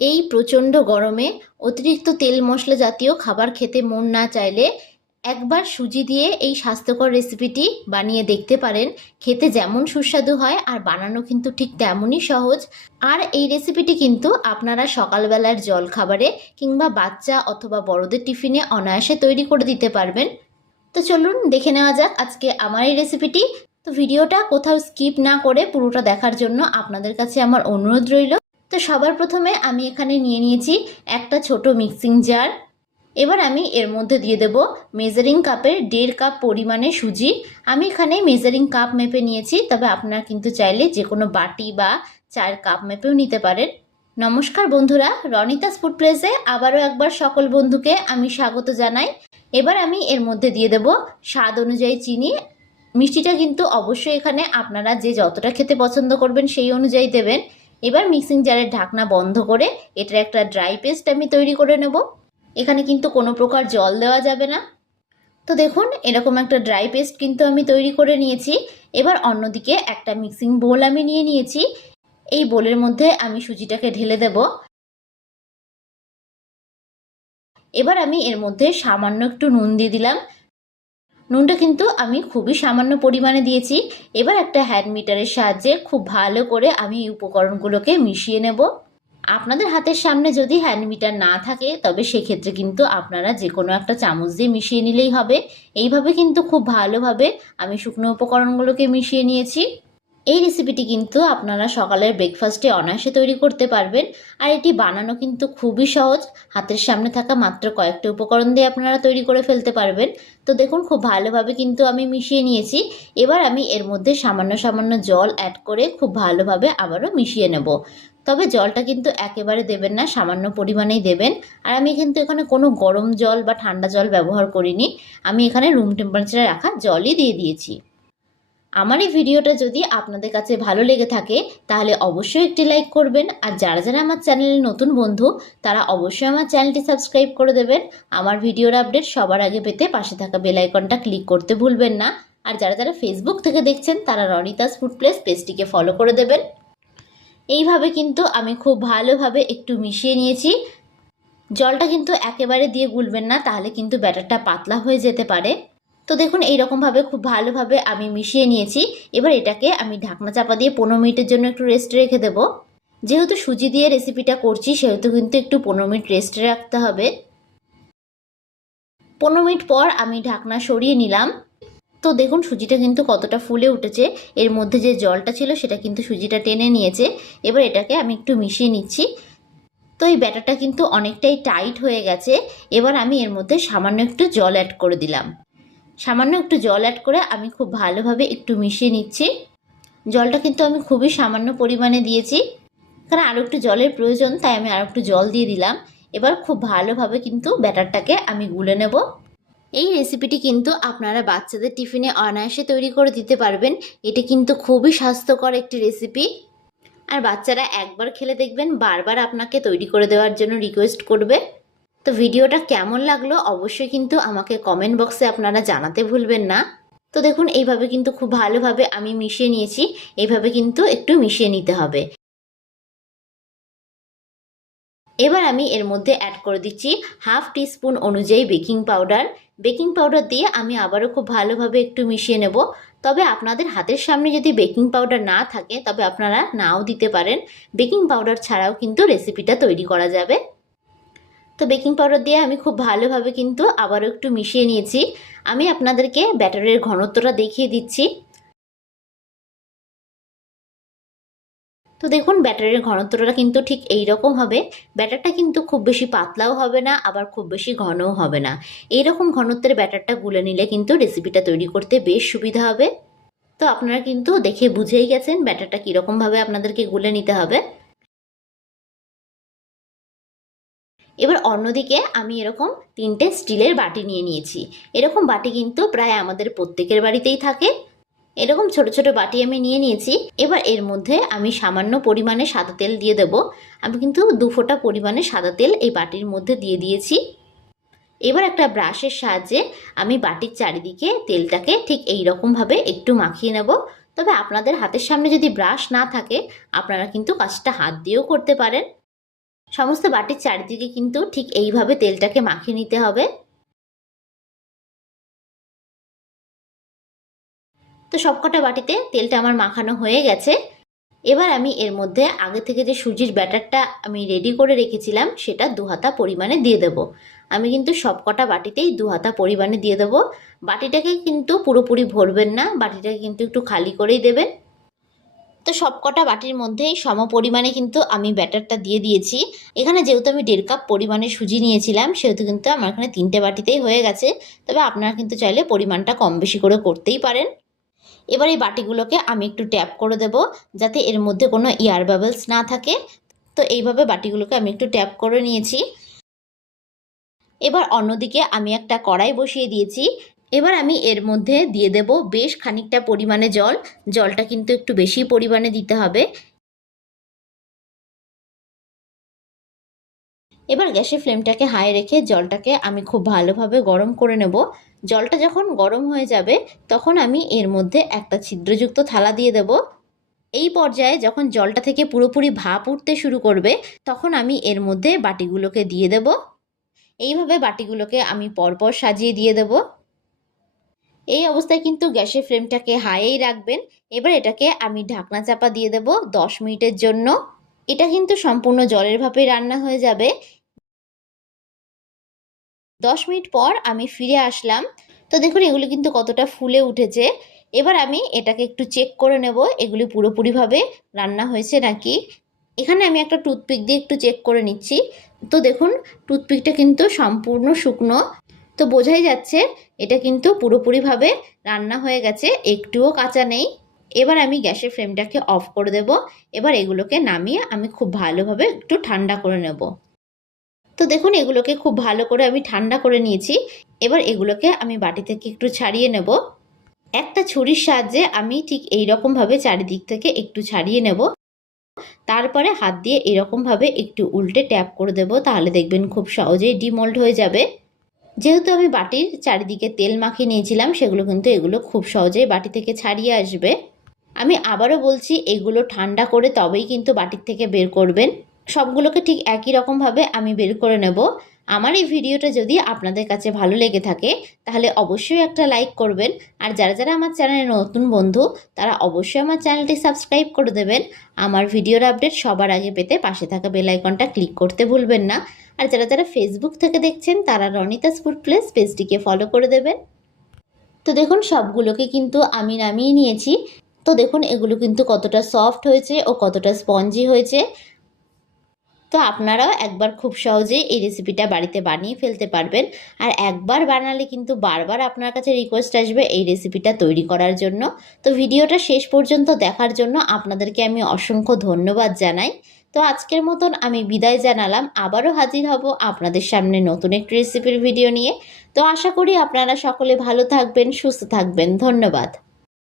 এই প্রচণ্ড গরমে অতিরিক্ত তেল মশলা জাতীয় খাবার খেতে মন না চাইলে একবার সুজি দিয়ে এই স্বাস্থ্যকর রেসিপিটি বানিয়ে দেখতে পারেন। খেতে যেমন সুস্বাদু হয় আর বানানো কিন্তু ঠিক তেমনই সহজ। আর এই রেসিপিটি কিন্তু আপনারা সকালবেলার জলখাবারে কিংবা বাচ্চা অথবা বড়দের টিফিনে অনায়াসে তৈরি করে দিতে পারবেন। তো চলুন দেখে নেওয়া যাক আজকে আমার এই রেসিপিটি। তো ভিডিওটা কোথাও স্কিপ না করে পুরোটা দেখার জন্য আপনাদের কাছে আমার অনুরোধ রইল। তো সবার প্রথমে আমি এখানে নিয়ে নিয়েছি একটা ছোট মিক্সিং জার। এবার আমি এর মধ্যে দিয়ে দেব মেজারিং কাপের 1.5 কাপ পরিমাণে সুজি। আমি এখানে মেজারিং কাপ মেপে নিয়েছি, তবে আপনারা কিন্তু চাইলে যে কোনো বাটি বা চায়ের কাপ মেপেও নিতে পারেন। নমস্কার বন্ধুরা, রনিতাস ফুড প্লেসে আবারও একবার সকল বন্ধুকে আমি স্বাগত জানাই। এবার আমি এর মধ্যে দিয়ে দেব স্বাদ অনুযায়ী চিনি। মিষ্টিটা কিন্তু অবশ্যই এখানে আপনারা যে যতটা খেতে পছন্দ করবেন সেই অনুযায়ী দেবেন। এবার মিক্সিং জারের ঢাকনা বন্ধ করে এটার একটা ড্রাই পেস্ট আমি তৈরি করে নেব। এখানে কিন্তু কোনো প্রকার জল দেওয়া যাবে না। তো দেখুন এরকম একটা ড্রাই পেস্ট কিন্তু আমি তৈরি করে নিয়েছি। এবার অন্যদিকে একটা মিক্সিং বোল আমি নিয়ে নিয়েছি। এই বোলের মধ্যে আমি সুজিটাকে ঢেলে দেব। এবার আমি এর মধ্যে সামান্য একটু নুন দিয়ে দিলাম। নুনটা কিন্তু আমি খুবই সামান্য পরিমাণে দিয়েছি। এবার একটা হ্যান্ড মিটারের সাহায্যে খুব ভালো করে আমি এই উপকরণগুলোকে মিশিয়ে নেব। আপনাদের হাতের সামনে যদি হ্যান্ড মিটার না থাকে তবে সেক্ষেত্রে কিন্তু আপনারা যে কোনো একটা চামচ দিয়ে মিশিয়ে নিলেই হবে। এইভাবে কিন্তু খুব ভালোভাবে আমি শুকনো উপকরণগুলোকে মিশিয়ে নিয়েছি। এই রেসিপিটি কিন্তু আপনারা সকালের ব্রেকফাস্টে অনায়াসে তৈরি করতে পারবেন। আর এটি বানানো কিন্তু খুবই সহজ। হাতের সামনে থাকা মাত্র কয়েকটা উপকরণ দিয়ে আপনারা তৈরি করে ফেলতে পারবেন। তো দেখুন খুব ভালোভাবে কিন্তু আমি মিশিয়ে নিয়েছি। এবার আমি এর মধ্যে সামান্য সামান্য জল অ্যাড করে খুব ভালোভাবে আবারও মিশিয়ে নেব। তবে জলটা কিন্তু একেবারে দেবেন না, সামান্য পরিমাণেই দেবেন। আর আমি কিন্তু এখানে কোনো গরম জল বা ঠান্ডা জল ব্যবহার করিনি। আমি এখানে রুম টেম্পারেচারে রাখা জলই দিয়ে দিয়েছি। আমার এই ভিডিওটা যদি আপনাদের কাছে ভালো লেগে থাকে তাহলে অবশ্যই একটি লাইক করবেন। আর যারা যারা আমার চ্যানেলের নতুন বন্ধু তারা অবশ্যই আমার চ্যানেলটি সাবস্ক্রাইব করে দেবেন। আমার ভিডিওর আপডেট সবার আগে পেতে পাশে থাকা বেল আইকনটা ক্লিক করতে ভুলবেন না। আর যারা যারা ফেসবুক থেকে দেখছেন তারা রনিতাস ফুড প্লেস পেজটিকে ফলো করে দেবেন। এইভাবে কিন্তু আমি খুব ভালোভাবে একটু মিশিয়ে নিয়েছি। জলটা কিন্তু একেবারে দিয়ে গুলবেন না, তাহলে কিন্তু ব্যাটারটা পাতলা হয়ে যেতে পারে। তো দেখুন এইরকমভাবে খুব ভালোভাবে আমি মিশিয়ে নিয়েছি। এবার এটাকে আমি ঢাকনা চাপা দিয়ে 15 মিনিটের জন্য একটু রেস্টে রেখে দেবো। যেহেতু সুজি দিয়ে রেসিপিটা করছি সেহেতু কিন্তু একটু 15 মিনিট রেস্টে রাখতে হবে। 15 মিনিট পর আমি ঢাকনা সরিয়ে নিলাম। তো দেখুন সুজিটা কিন্তু কতটা ফুলে উঠেছে। এর মধ্যে যে জলটা ছিল সেটা কিন্তু সুজিটা টেনে নিয়েছে। এবার এটাকে আমি একটু মিশিয়ে নিচ্ছি। তো এই ব্যাটারটা কিন্তু অনেকটাই টাইট হয়ে গেছে। এবার আমি এর মধ্যে সামান্য একটু জল অ্যাড করে দিলাম। সামান্য একটু জল অ্যাড করে আমি খুব ভালোভাবে একটু মিশিয়ে নিচ্ছি। জলটা কিন্তু আমি খুবই সামান্য পরিমাণে দিয়েছি, কারণ আরও একটু জলের প্রয়োজন, তাই আমি আরও একটু জল দিয়ে দিলাম। এবার খুব ভালোভাবে কিন্তু ব্যাটারটাকে আমি গুলে নেব। এই রেসিপিটি কিন্তু আপনারা বাচ্চাদের টিফিনে অনায়াসে তৈরি করে দিতে পারবেন। এটি কিন্তু খুবই স্বাস্থ্যকর একটি রেসিপি। আর বাচ্চারা একবার খেলে দেখবেন বারবার আপনাকে তৈরি করে দেওয়ার জন্য রিকোয়েস্ট করবে। তো ভিডিওটা কেমন লাগলো অবশ্যই কিন্তু আমাকে কমেন্ট বক্সে আপনারা জানাতে ভুলবেন না। তো দেখুন এইভাবে কিন্তু খুব ভালোভাবে আমি মিশিয়ে নিয়েছি। এইভাবে কিন্তু একটু মিশিয়ে নিতে হবে। এবার আমি এর মধ্যে অ্যাড করে দিচ্ছি হাফ টিস্পুন অনুযায়ী বেকিং পাউডার। বেকিং পাউডার দিয়ে আমি আবারও খুব ভালোভাবে একটু মিশিয়ে নেব। তবে আপনাদের হাতের সামনে যদি বেকিং পাউডার না থাকে তবে আপনারা নাও দিতে পারেন। বেকিং পাউডার ছাড়াও কিন্তু রেসিপিটা তৈরি করা যাবে। তো বেকিং পাউডার দিয়ে আমি খুব ভালোভাবে কিন্তু আবারও একটু মিশিয়ে নিয়েছি। আমি আপনাদেরকে ব্যাটারের ঘনত্বটা দেখিয়ে দিচ্ছি। তো দেখুন ব্যাটারের ঘনত্বটা কিন্তু ঠিক এই রকম হবে। ব্যাটারটা কিন্তু খুব বেশি পাতলাও হবে না, আবার খুব বেশি ঘনও হবে না। এইরকম ঘনত্বের ব্যাটারটা গুলে নিলে কিন্তু রেসিপিটা তৈরি করতে বেশ সুবিধা হবে। তো আপনারা কিন্তু দেখে বুঝেই গেছেন ব্যাটারটা কীরকমভাবে আপনাদেরকে গুলে নিতে হবে। এবার অন্যদিকে আমি এরকম 3টে স্টিলের বাটি নিয়ে নিয়েছি। এরকম বাটি কিন্তু প্রায় আমাদের প্রত্যেকের বাড়িতেই থাকে। এরকম ছোট ছোট বাটি আমি নিয়ে নিয়েছি। এবার এর মধ্যে আমি সামান্য পরিমাণে সাদা তেল দিয়ে দেব। আমি কিন্তু 2 ফোঁটা পরিমাণে সাদা তেল এই বাটির মধ্যে দিয়ে দিয়েছি। এবার একটা ব্রাশের সাহায্যে আমি বাটির চারিদিকে তেলটাকে ঠিক এই রকমভাবে একটু মাখিয়ে নেব। তবে আপনাদের হাতের সামনে যদি ব্রাশ না থাকে আপনারা কিন্তু কাজটা হাত দিয়েও করতে পারেন। সমস্ত বাটির চারিদিকে কিন্তু ঠিক এইভাবে তেলটাকে মাখিয়ে নিতে হবে। তো সবকটা বাটিতে তেলটা আমার মাখানো হয়ে গেছে। এবার আমি এর মধ্যে আগে থেকে যে সুজির ব্যাটারটা আমি রেডি করে রেখেছিলাম সেটা 2 হাতা পরিমাণে দিয়ে দেব। আমি কিন্তু সবকটা বাটিতেই 2 হাতা পরিমাণে দিয়ে দেব। বাটিটাকে কিন্তু পুরোপুরি ভরবেন না, বাটিটাকে কিন্তু একটু খালি করেই দেবেন। তো সবকটা বাটির মধ্যেই সম পরিমাণে কিন্তু আমি ব্যাটারটা দিয়ে দিয়েছি। এখানে যেহেতু আমি 1.5 কাপ পরিমাণে সুজি নিয়েছিলাম সেহেতু কিন্তু আমার এখানে 3টে বাটিতেই হয়ে গেছে। তবে আপনারা কিন্তু চাইলে পরিমাণটা কম বেশি করে করতেই পারেন। এবার এই বাটিগুলোকে আমি একটু ট্যাপ করে দেব যাতে এর মধ্যে কোনো এয়ার বাবলস না থাকে। তো এইভাবে বাটিগুলোকে আমি একটু ট্যাপ করে নিয়েছি। এবার অন্যদিকে আমি একটা কড়াই বসিয়ে দিয়েছি। এবার আমি এর মধ্যে দিয়ে দেব বেশ খানিকটা পরিমাণে জল। জলটা কিন্তু একটু বেশি পরিমাণে দিতে হবে। এবার গ্যাসের ফ্লেমটাকে হাই রেখে জলটাকে আমি খুব ভালোভাবে গরম করে নেব। জলটা যখন গরম হয়ে যাবে তখন আমি এর মধ্যে একটা ছিদ্রযুক্ত থালা দিয়ে দেব। এই পর্যায়ে যখন জলটা থেকে পুরোপুরি ভাপ উঠতে শুরু করবে তখন আমি এর মধ্যে বাটিগুলোকে দিয়ে দেব। এইভাবে বাটিগুলোকে আমি পরপর সাজিয়ে দিয়ে দেব। এই অবস্থায় কিন্তু গ্যাসের ফ্লেমটাকে হাইয়েই রাখবেন। এবার এটাকে আমি ঢাকনা চাপা দিয়ে দেব 10 মিনিটের জন্য। এটা কিন্তু সম্পূর্ণ জলের ভাপে রান্না হয়ে যাবে। 10 মিনিট পর আমি ফিরে আসলাম। তো দেখুন এগুলো কিন্তু কতটা ফুলে উঠেছে। এবার আমি এটাকে একটু চেক করে নেব এগুলি পুরোপুরিভাবে রান্না হয়েছে নাকি। এখানে আমি একটা টুথপিক দিয়ে একটু চেক করে নিচ্ছি। তো দেখুন টুথপিকটা কিন্তু সম্পূর্ণ শুকনো। তো বোঝাই যাচ্ছে এটা কিন্তু পুরোপুরিভাবে রান্না হয়ে গেছে, একটুও কাঁচা নেই। এবার আমি গ্যাসের ফ্লেমটাকে অফ করে দেব। এবার এগুলোকে নামিয়ে আমি খুব ভালোভাবে একটু ঠান্ডা করে নেব। তো দেখুন এগুলোকে খুব ভালো করে আমি ঠান্ডা করে নিয়েছি। এবার এগুলোকে আমি বাটি থেকে একটু ছাড়িয়ে নেব। একটা ছুরির সাহায্যে আমি ঠিক এই রকমভাবে চারিদিক থেকে একটু ছাড়িয়ে নেব। তারপরে হাত দিয়ে এরকমভাবে একটু উল্টে ট্যাপ করে দেব, তাহলে দেখবেন খুব সহজেই ডিমোল্ড হয়ে যাবে। যেহেতু আমি বাটির চারিদিকে তেল মাখিয়ে নিয়েছিলাম সেগুলো কিন্তু এগুলো খুব সহজেই বাটি থেকে ছাড়িয়ে আসবে। আমি আবারও বলছি এগুলো ঠান্ডা করে তবেই কিন্তু বাটির থেকে বের করবেন। সবগুলোকে ঠিক একই রকমভাবে আমি বের করে নেব। আমার এই ভিডিওটা যদি আপনাদের কাছে ভালো লেগে থাকে তাহলে অবশ্যই একটা লাইক করবেন। আর যারা যারা আমার চ্যানেলে নতুন বন্ধু তারা অবশ্যই আমার চ্যানেলটি সাবস্ক্রাইব করে দেবেন। আমার ভিডিওর আপডেট সবার আগে পেতে পাশে থাকা বেল আইকনটা ক্লিক করতে ভুলবেন না। আর যারা যারা ফেসবুক থেকে দেখছেন তারা রনিতাস ফুড প্লেস পেজটিকে ফলো করে দেবেন। তো দেখুন সবগুলোকে কিন্তু আমি নামিয়ে নিয়েছি। তো দেখুন এগুলো কিন্তু কতটা সফট হয়েছে ও কতটা স্পঞ্জি হয়েছে। তো আপনারাও একবার খুব সহজেই এই রেসিপিটা বাড়িতে বানিয়ে ফেলতে পারবেন। আর একবার বানালে কিন্তু বারবার আপনার কাছে রিকোয়েস্ট আসবে এই রেসিপিটা তৈরি করার জন্য। তো ভিডিওটা শেষ পর্যন্ত দেখার জন্য আপনাদেরকে আমি অসংখ্য ধন্যবাদ জানাই। তো আজকের মতন আমি বিদায় জানালাম। আবারও হাজির হব আপনাদের সামনে নতুন একটি রেসিপির ভিডিও নিয়ে। তো আশা করি আপনারা সকলে ভালো থাকবেন, সুস্থ থাকবেন। ধন্যবাদ।